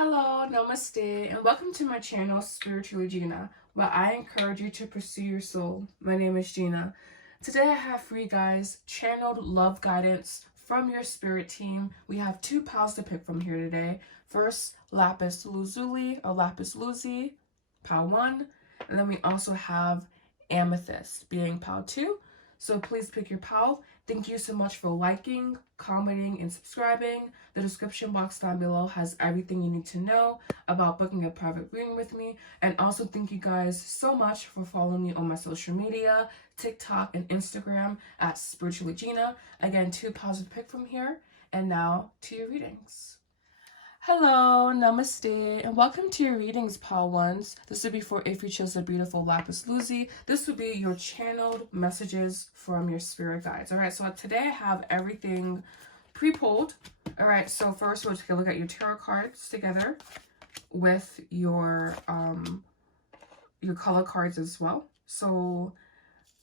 Hello, Namaste, and welcome to my channel, Spiritually Gina, where I encourage you to pursue your soul. My name is Gina. Today I have for you guys channeled love guidance from your spirit team. We have two piles to pick from here today. First, Lapis Lazuli or Lapis Lazuli, pile 1, and then we also have Amethyst being pile 2. So please pick your pile. Thank you so much for liking, commenting, and subscribing. The description box down below has everything you need to know about booking a private reading with me. And also thank you guys so much for following me on my social media, TikTok and Instagram at Spiritually Gina. Again, two piles to pick from here. And now to your readings. Hello, Namaste, and welcome to your readings, pile ones. This would be for if you chose a beautiful Lapis Lazuli. This would be your channeled messages from your spirit guides. All right, so today I have everything pre-pulled. All right, so first we'll take a look at your tarot cards together with your color cards as well. So,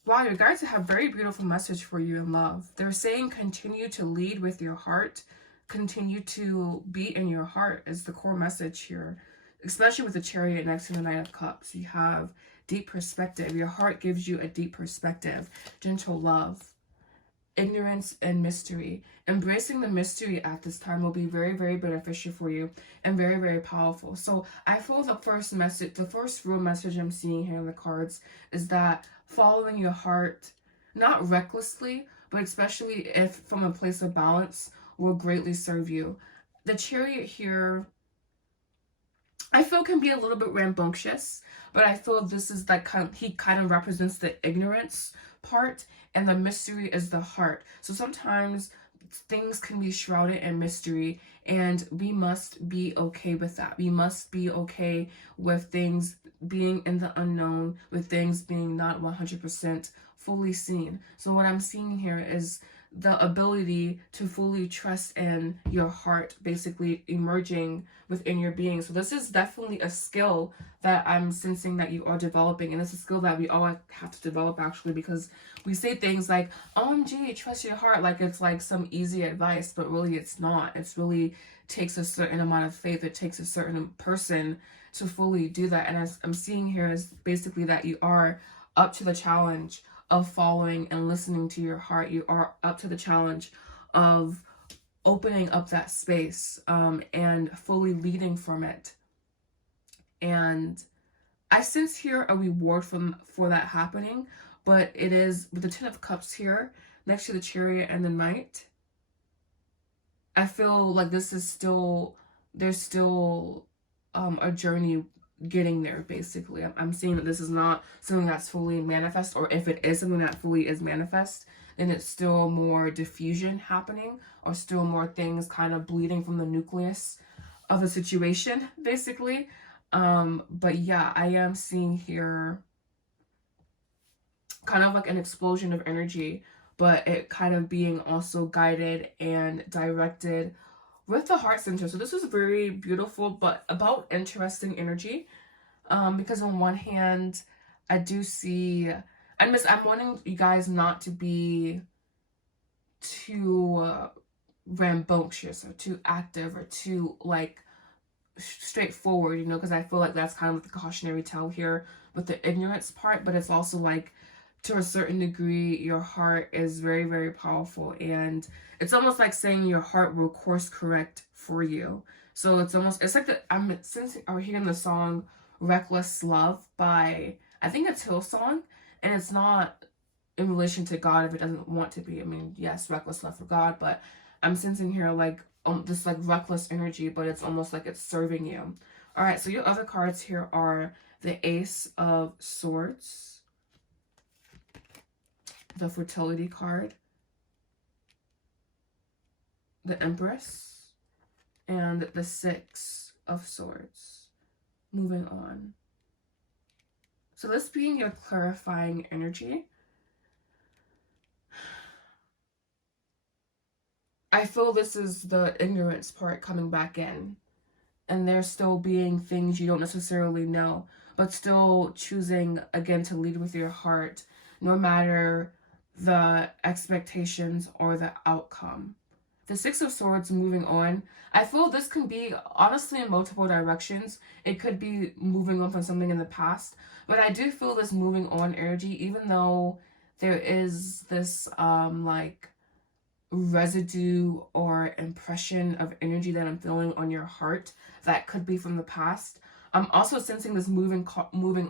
wow, your guides have a very beautiful message for you in love. They're saying continue to lead with your heart. Continue to be in your heart is the core message here, especially with the Chariot next to the Knight of Cups. You have deep perspective. Your heart gives you a deep perspective, gentle love, ignorance, and mystery. Embracing the mystery at this time will be very, very beneficial for you and very, very powerful. So I feel the first real message I'm seeing here in the cards is that following your heart, not recklessly, but especially if from a place of balance, will greatly serve you. The Chariot here, I feel, can be a little bit rambunctious, but I feel this is that he kind of represents the ignorance part, and the mystery is the heart. So sometimes things can be shrouded in mystery, and we must be okay with that. We must be okay with things being in the unknown, with things being not 100% fully seen. So what I'm seeing here is the ability to fully trust in your heart, basically emerging within your being. So this is definitely a skill that I'm sensing that you are developing, and it's a skill that we all have to develop, actually, because we say things like, OMG, trust your heart, like it's like some easy advice, but really it's not. It's really takes a certain amount of faith. It takes a certain person to fully do that. And as I'm seeing here is basically that you are up to the challenge of following and listening to your heart. You are up to the challenge of opening up that space and fully leading from it. And I sense here a reward for that happening, but it is with the Ten of Cups here next to the Chariot and the Knight. I feel like this is still, there's still a journey getting there, basically. I'm seeing that this is not something that's fully manifest, or if it is something that fully is manifest, then it's still more diffusion happening, or still more things kind of bleeding from the nucleus of the situation, basically. But yeah, I am seeing here kind of like an explosion of energy, but it kind of being also guided and directed with the heart center. So this is very beautiful, but about interesting energy. Because on one hand, I do see, I'm wanting you guys not to be too rambunctious or too active or too like straightforward, you know, because I feel like that's kind of the cautionary tale here with the ignorance part, but it's also like, to a certain degree, your heart is very, very powerful, and it's almost like saying your heart will course correct for you. So it's like that I'm sensing or hearing the song Reckless Love by, I think it's Hillsong, and it's not in relation to God if it doesn't want to be. I mean, yes, reckless love for God, but I'm sensing here like this like reckless energy, but it's almost like it's serving you. All right, so your other cards here are the Ace of Swords, the Fertility card, the Empress, and the Six of Swords. Moving on. So this being your clarifying energy, I feel this is the ignorance part coming back in. And there still being things you don't necessarily know, but still choosing, again, to lead with your heart, no matter the expectations or the outcome. The Six of Swords moving on. I feel this can be honestly in multiple directions. It could be moving on from something in the past. But I do feel this moving on energy, even though there is this like residue or impression of energy that I'm feeling on your heart that could be from the past. I'm also sensing this moving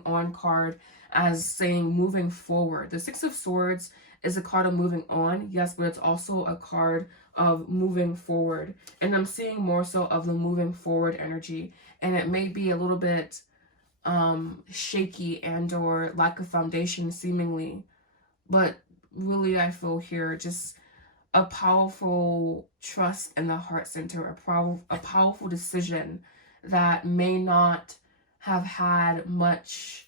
on card as saying moving forward. The Six of Swords is a card of moving on, yes, but it's also a card of moving forward. And I'm seeing more so of the moving forward energy. And it may be a little bit shaky and or lack of foundation seemingly. But really I feel here just a powerful trust in the heart center, a powerful decision that may not have had much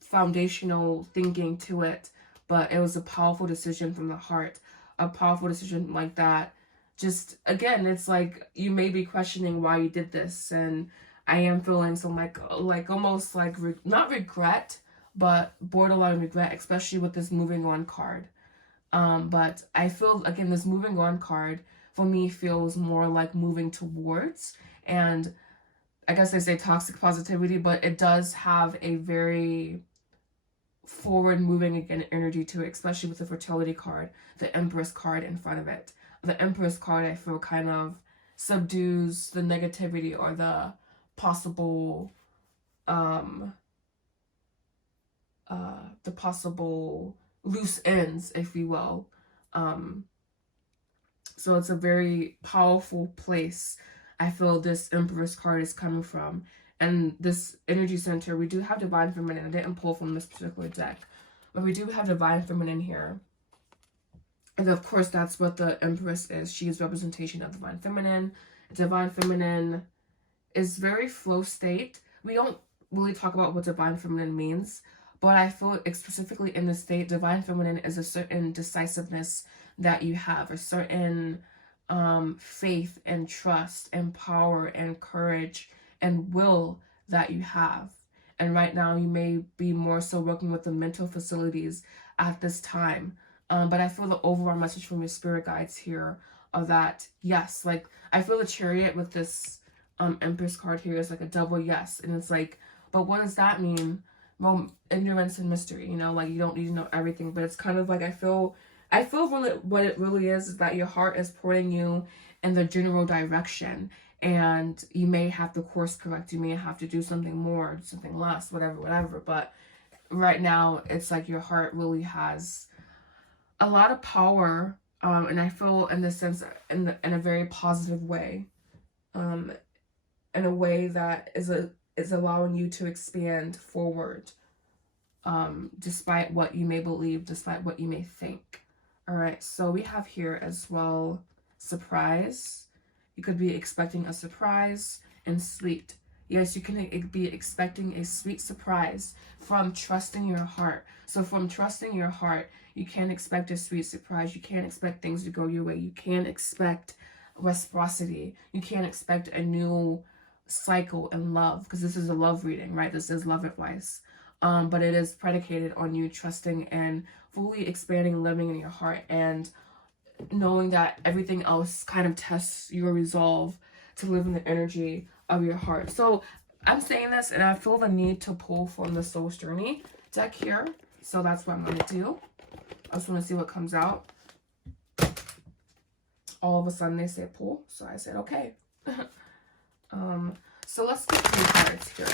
foundational thinking to it, but it was a powerful decision from the heart, a powerful decision like that. Just, again, it's like you may be questioning why you did this, and I am feeling some like almost like, not regret, but borderline regret, especially with this moving on card. But I feel, again, this moving on card for me feels more like moving towards, and I guess I say toxic positivity, but it does have a very forward moving again energy to it, especially with the fertility card, the Empress card in front of it. The Empress card I feel kind of subdues the negativity or the possible loose ends, if you will. So it's a very powerful place I feel this Empress card is coming from. And this energy center, we do have Divine Feminine. I didn't pull from this particular deck, but we do have Divine Feminine here. And of course, that's what the Empress is. She is representation of Divine Feminine. Divine Feminine is very flow state. We don't really talk about what Divine Feminine means, but I feel specifically in this state, Divine Feminine is a certain decisiveness that you have, a certain faith and trust and power and courage and will that you have. And right now you may be more so working with the mental facilities at this time. But I feel the overall message from your spirit guides here of that, yes, like I feel the Chariot with this Empress card here is like a double yes. And it's like, but what does that mean? Well, ignorance and mystery, you know, like you don't need to know everything, but it's kind of like I feel really what it really is that your heart is pointing you in the general direction, and you may have to course correct, you may have to do something more, something less, whatever, but right now it's like your heart really has a lot of power, and I feel in this sense in a very positive way, in a way that is allowing you to expand forward, despite what you may believe, despite what you may think. All right, so we have here as well surprise. You could be expecting a surprise, and sweet. Yes, you can be expecting a sweet surprise from trusting your heart. So from trusting your heart, you can expect a sweet surprise. You can't expect things to go your way. You can't expect reciprocity. You can't expect a new cycle in love, because this is a love reading, right? This is love advice. But it is predicated on you trusting and fully expanding and living in your heart, and knowing that everything else kind of tests your resolve to live in the energy of your heart. So I'm saying this and I feel the need to pull from the Soul's Journey deck here. So that's what I'm going to do. I just want to see what comes out. All of a sudden they say pull, so I said okay. So let's get 3 cards here.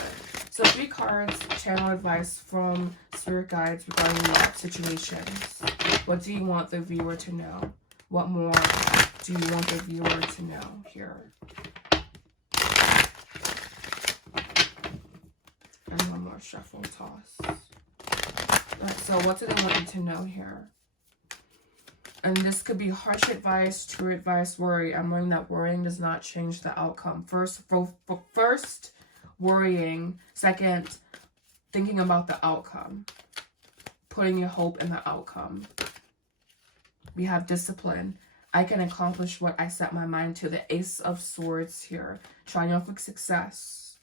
So 3 cards, channel advice from spirit guides regarding your situations. What do you want the viewer to know? What more do you want the viewer to know here? And one more shuffle toss. Alright, so what do they want you to know here? And this could be harsh advice, true advice, worry. I'm learning that worrying does not change the outcome. First, worrying. Second, thinking about the outcome. Putting your hope in the outcome. We have discipline. I can accomplish what I set my mind to. The Ace of Swords here. Triumphant success.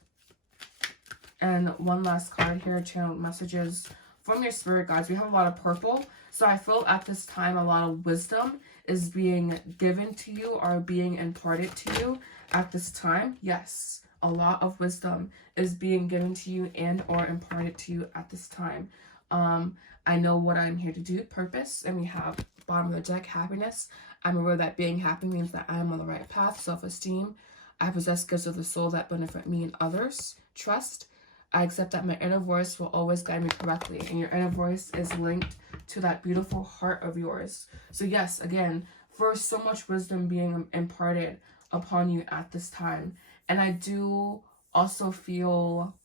And one last card here. Channel messages from your spirit guides. We have a lot of purple. So I feel at this time a lot of wisdom is being given to you or being imparted to you at this time. Yes, a lot of wisdom is being given to you and or imparted to you at this time. I know what I'm here to do, purpose, and we have bottom of the deck, happiness. I'm aware that being happy means that I am on the right path, self-esteem. I possess gifts of the soul that benefit me and others. Trust. I accept that my inner voice will always guide me correctly, and your inner voice is linked to that beautiful heart of yours. So yes, again, for so much wisdom being imparted upon you at this time. And I do also feel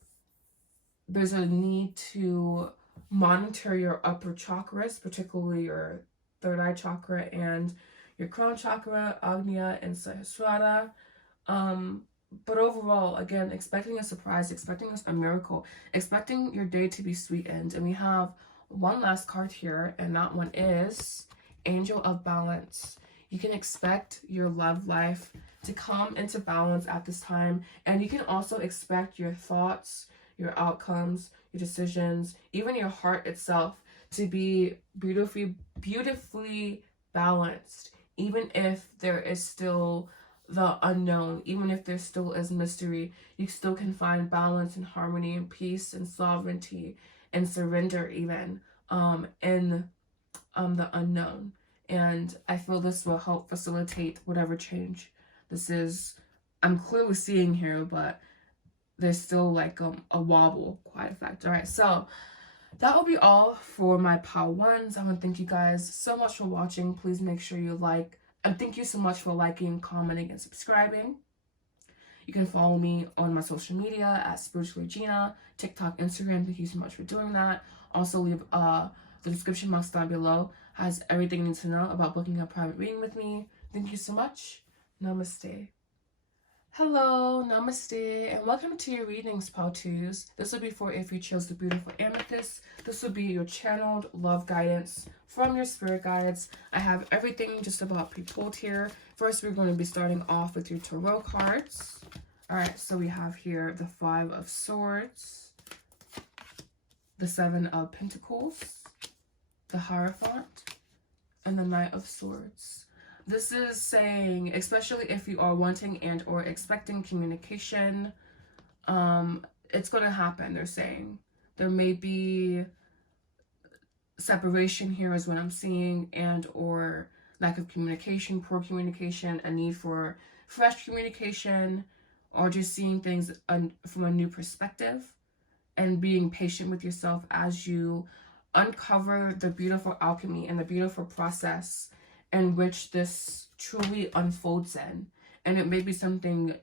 there's a need to monitor your upper chakras, particularly your third eye chakra and your crown chakra, Agnya and Sahasrara. But overall, again, expecting a surprise, expecting a miracle, expecting your day to be sweetened. And we have one last card here, and that one is Angel of Balance. You can expect your love life to come into balance at this time, and you can also expect your thoughts, your outcomes, your decisions, even your heart itself to be beautifully balanced, even if there is still the unknown, even if there still is mystery. You still can find balance and harmony and peace and sovereignty and surrender even in the unknown. And I feel this will help facilitate whatever change this is. I'm clearly seeing here, but there's still like a wobble quite effect. All right, so that will be all for my pile ones. I want to thank you guys so much for watching. Please make sure you like, and thank you so much for liking, commenting, and subscribing. You can follow me on my social media at Spiritually Gina, TikTok, Instagram. Thank you so much for doing that. Also, leave the description box down below has everything you need to know about booking a private reading with me. Thank you so much. Namaste. Hello, namaste, and welcome to your readings, pile twos. This will be for if you chose the beautiful amethyst. This will be your channeled love guidance from your spirit guides. I have everything just about pre-pulled here. First, we're going to be starting off with your tarot cards. All right, so we have here the Five of Swords, the Seven of Pentacles, the Hierophant, and the Knight of Swords. This is saying, especially if you are wanting and or expecting communication, it's going to happen, they're saying. There may be separation here is what I'm seeing, and or lack of communication, poor communication, a need for fresh communication, or just seeing things from a new perspective, and being patient with yourself as you uncover the beautiful alchemy and the beautiful process in which this truly unfolds in. And it may be something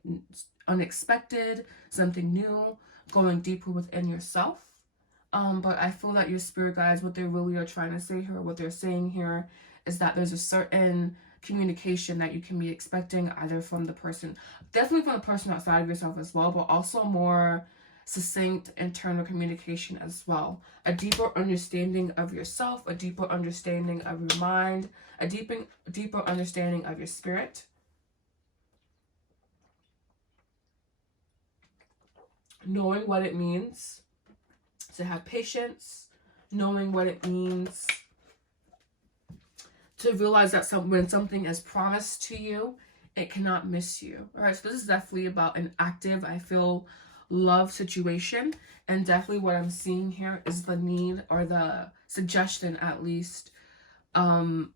unexpected, something new, going deeper within yourself. But I feel that your spirit guides, what they really are trying to say here, what they're saying here, is that there's a certain communication that you can be expecting either from the person, definitely from the person outside of yourself as well, but also more succinct internal communication as well. A deeper understanding of yourself, a deeper understanding of your mind, a deeper understanding of your spirit. Knowing what it means to have patience, knowing what it means to realize that when something is promised to you, it cannot miss you. All right, so this is definitely about an active, I feel, love situation, and definitely what I'm seeing here is the need, or the suggestion at least, to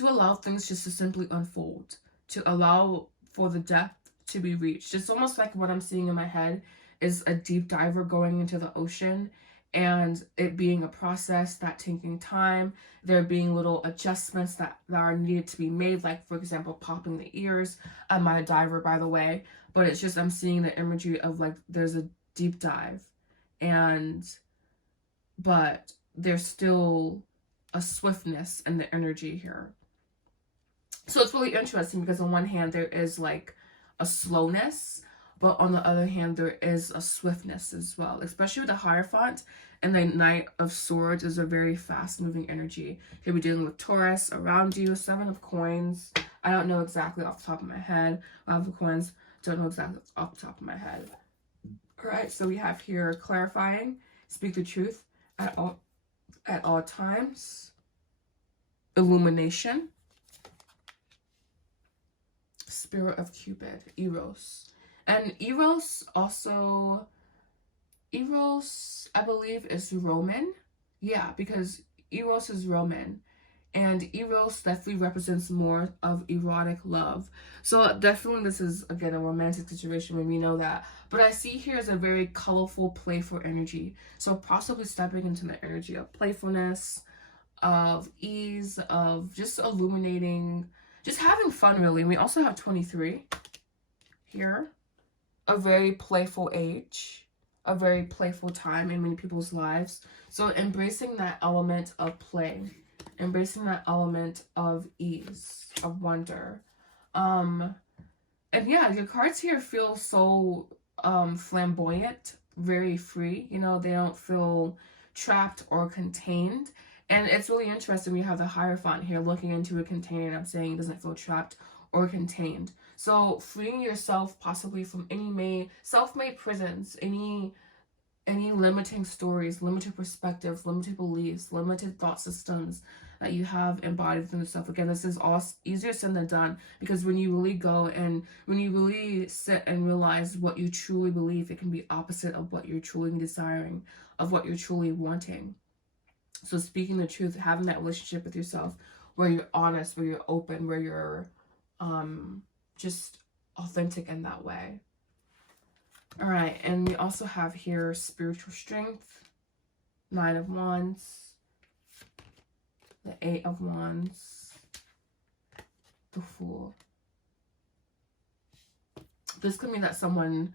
allow things just to simply unfold, to allow for the depth to be reached. It's almost like what I'm seeing in my head is a deep diver going into the ocean, and it being a process that taking time, there being little adjustments that are needed to be made, like for example popping the ears. I'm not a diver, by the way, but it's just I'm seeing the imagery of like there's a deep dive, but there's still a swiftness in the energy here. So it's really interesting because on one hand there is like a slowness, but on the other hand there is a swiftness as well, especially with the Hierophant. And the Knight of Swords is a very fast moving energy. You'll be dealing with Taurus around you. Seven of Coins. I don't know exactly off the top of my head. 5 of Coins. Don't know exactly off the top of my head. All right, so we have here clarifying. Speak the truth at all times. illumination, spirit of Cupid, Eros. And Eros also, Eros, I believe, is Roman. Yeah, because Eros is Roman. And Eros definitely represents more of erotic love. So definitely this is, again, a romantic situation when we know that. But I see here as a very colorful, playful energy. So possibly stepping into the energy of playfulness, of ease, of just illuminating, just having fun, really. We also have 23 here. A very playful age, a very playful time in many people's lives. So embracing that element of play, embracing that element of ease, of wonder. And yeah, your cards here feel so flamboyant, very free. You know, they don't feel trapped or contained. And it's really interesting. We have the Hierophant here looking into a container. I'm saying it doesn't feel trapped or contained. So freeing yourself possibly from any self-made prisons, any limiting stories, limited perspectives, limited beliefs, limited thought systems that you have embodied within yourself. Again, this is all easier said than done, because when you really go and when you really sit and realize what you truly believe, it can be opposite of what you're truly desiring, of what you're truly wanting. So speaking the truth, having that relationship with yourself where you're honest, where you're open, where you're just authentic in that way. All right, and we also have here spiritual strength, 9 of Wands, the 8 of Wands, the Fool. This could mean that someone,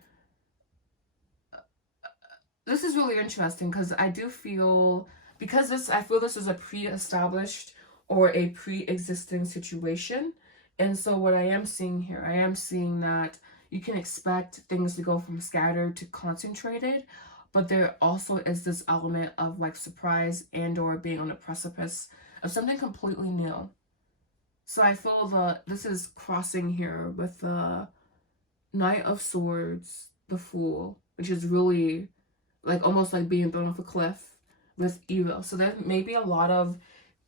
this is really interesting because I do feel, because I feel this is a pre-established or a pre-existing situation. And so what I am seeing here, I am seeing that you can expect things to go from scattered to concentrated, but there also is this element of like surprise and or being on the precipice of something completely new. So I feel this is crossing here with the Knight of Swords, the Fool, which is really like almost like being thrown off a cliff, with Eros. So there may be a lot of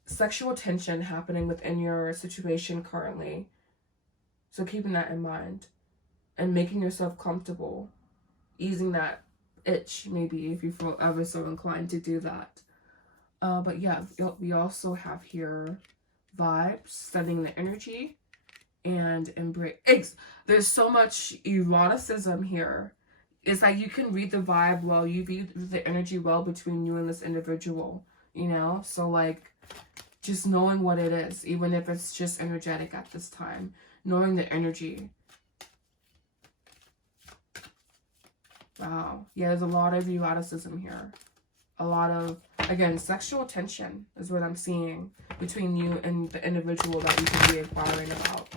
sexual tension happening within your situation currently. So keeping that in mind and making yourself comfortable, easing that itch maybe if you feel ever so inclined to do that. But yeah, we also have here vibes, studying the energy and embrace. There's so much eroticism here. It's like you can read the vibe well, you read the energy well between you and this individual, you know? So like just knowing what it is, even if it's just energetic at this time, knowing the energy. Wow. Yeah, there's a lot of eroticism here. A lot of, again, sexual tension is what I'm seeing between you and the individual that you could be inquiring about.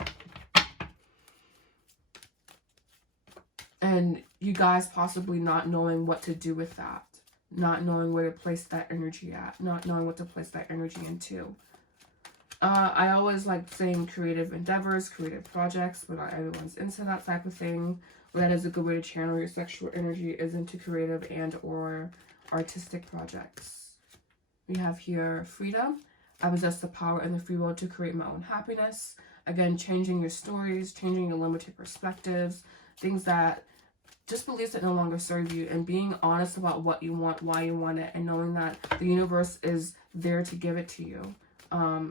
And you guys possibly not knowing what to do with that. Not knowing where to place that energy at. Not knowing what to place that energy into. I always like saying creative endeavors, creative projects, but not everyone's into that type of thing. But that is a good way to channel your sexual energy, is into creative and or artistic projects. We have here freedom. I possess the power and the free will to create my own happiness. Again, changing your stories, changing your limited perspectives, things that just beliefs that no longer serve you, and being honest about what you want, why you want it, and knowing that the universe is there to give it to you.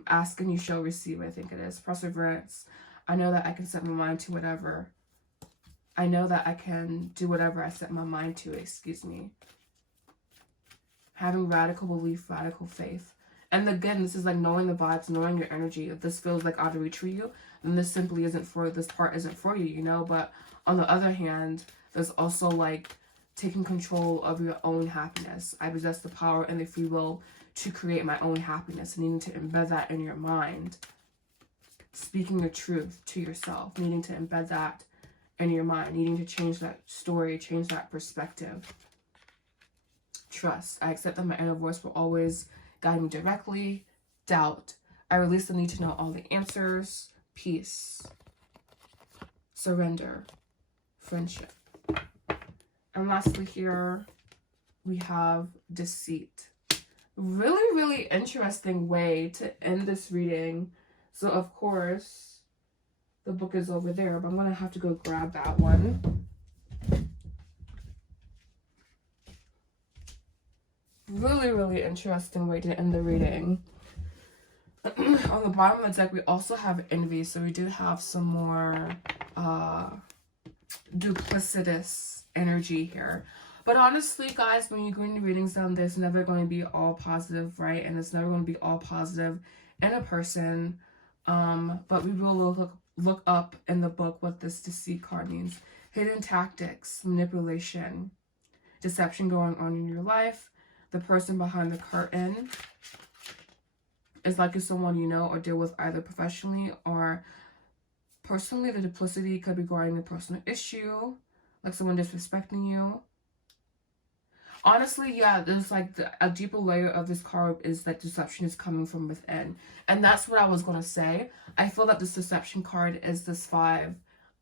Ask and you shall receive, I think it is. Perseverance. I know that I can set my mind to whatever. I know that I can do whatever I set my mind to, excuse me. Having radical belief, radical faith. And again, this is like knowing the vibes, knowing your energy. If this feels like out of reach for you, then this simply isn't for, this part isn't for you, you know? But on the other hand, there's also like taking control of your own happiness. I possess the power and the free will to create my own happiness, needing to embed that in your mind. Speaking the truth to yourself, needing to embed that in your mind, needing to change that story, change that perspective. Trust. I accept that my inner voice will always guide me directly. Doubt. I release the need to know all the answers. Peace. Surrender. Friendship. And lastly here, we have deceit. Really, really interesting way to end this reading. So, of course, the book is over there, but I'm going to have to go grab that one. Really, really interesting way to end the reading. On the bottom of the deck, we also have envy, so we do have some more duplicitous energy here. But honestly, guys, when you're going to readings done, there's never going to be all positive, right? And it's never going to be all positive in a person. But we will look up in the book what this deceit card means. Hidden tactics, manipulation, deception going on in your life. The person behind the curtain is likely someone you know or deal with either professionally or personally. The duplicity could be regarding a personal issue, like someone disrespecting you. Honestly, yeah, there's like a deeper layer of this card is that deception is coming from within. And that's what I was going to say. I feel that this deception card is this 5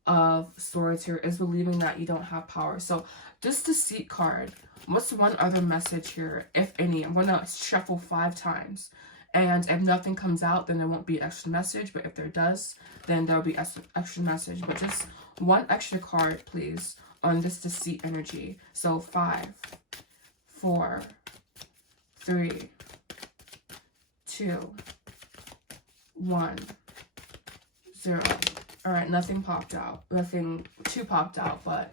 of Swords here, is believing that you don't have power. So this deceit card, what's one other message here, if any? I'm going to shuffle 5 times. And if nothing comes out, then there won't be extra message. But if there does, then there'll be extra message. But just one extra card, please, on this deceit energy. So 5, 4, 3, 2, 1, 0. All right, nothing popped out. Nothing 2 popped out, but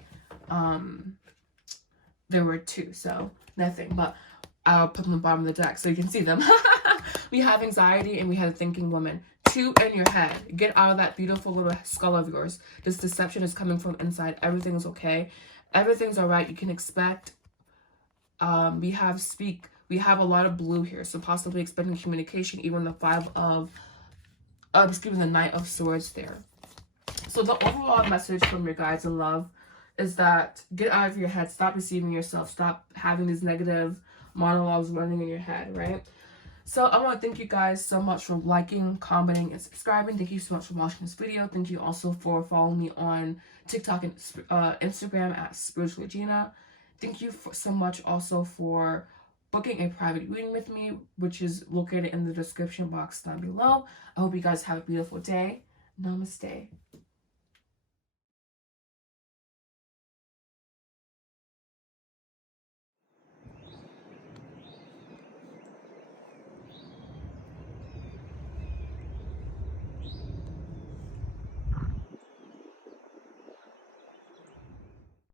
there were 2, so nothing. But I'll put them on the bottom of the deck so you can see them. We have anxiety and we had a thinking woman. 2 in your head. Get out of that beautiful little skull of yours. This deception is coming from inside. Everything is okay. Everything's all right. You can expect. We have a lot of blue here, so possibly expecting communication. Even the 5 of, the Knight of Swords there. So the overall message from your guides in love is that get out of your head. Stop deceiving yourself. Stop having these negative monologues running in your head, right? So I want to thank you guys so much for liking, commenting, and subscribing. Thank you so much for watching this video. Thank you also for following me on TikTok and Instagram at Spiritually Gina. Thank you so much also for booking a private reading with me, which is located in the description box down below. I hope you guys have a beautiful day. Namaste.